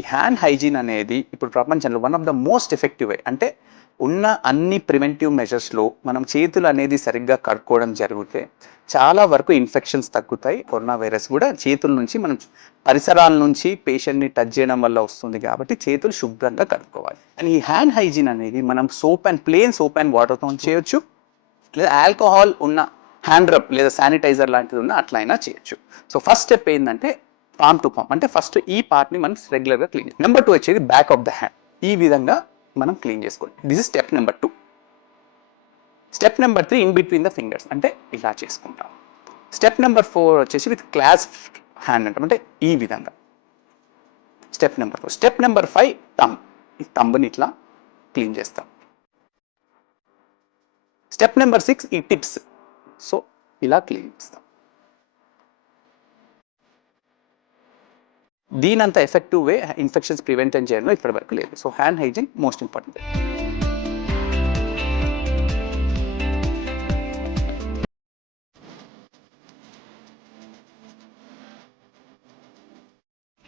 ఈ hand hygiene అనేది ఇప్పుడు ప్రపంచంలో one of the most effective way. అంటే ఉన్న అన్ని ప్రివెంటివ్ మెజర్స్లో మనం చేతులు అనేది సరిగ్గా కడుక్కోవడం జరిగితే చాలా వరకు ఇన్ఫెక్షన్స్ తగ్గుతాయి. కరోనా వైరస్ కూడా చేతుల నుంచి మనం పరిసరాల నుంచి పేషెంట్ని టచ్ చేయడం వల్ల వస్తుంది కాబట్టి చేతులు శుభ్రంగా కడుక్కోవాలి. అండ్ ఈ హ్యాండ్ హైజీన్ అనేది మనం ప్లెయిన్ సోప్ అండ్ వాటర్తో చేయొచ్చు, లేదా ఆల్కహాల్ ఉన్న హ్యాండ్ రబ్ లేదా శానిటైజర్ లాంటిది ఉన్న అట్లా అయినా చేయొచ్చు. సో ఫస్ట్ స్టెప్ ఏంటంటే పామ్ టు పామ్, అంటే ఫస్ట్ ఈ పార్ట్ని మనం రెగ్యులర్గా క్లీన్ చేయాలి. నెంబర్ 2 వచ్చేది బ్యాక్ ఆఫ్ ద హ్యాండ్. ఈ విధంగా మనం క్లీన్ చేసుకోవాలి. This is step number 2. Step number 3 in between the fingers, అంటే ఇలా చేసుకుంటాం. స్టెప్ నెంబర్ 4 వచ్చేసి విత్ క్లాస్ప్ హ్యాండ్ అంటాం, అంటే ఈ విధంగా. Step number 4. Step number 5 thumb. ఈ థంబ్ని ఇట్లా క్లీన్ చేస్తాం. స్టెప్ నెంబర్ 6 ఈ టిప్స్. సో ఇలా క్లీన్ చేస్తాం. దీనంత ఎఫెక్టివ్ వే ఇన్ఫెక్షన్స్ ప్రివెంట్ చేయడంలో ఇప్పటివరకు లేదు. So hand hygiene most important.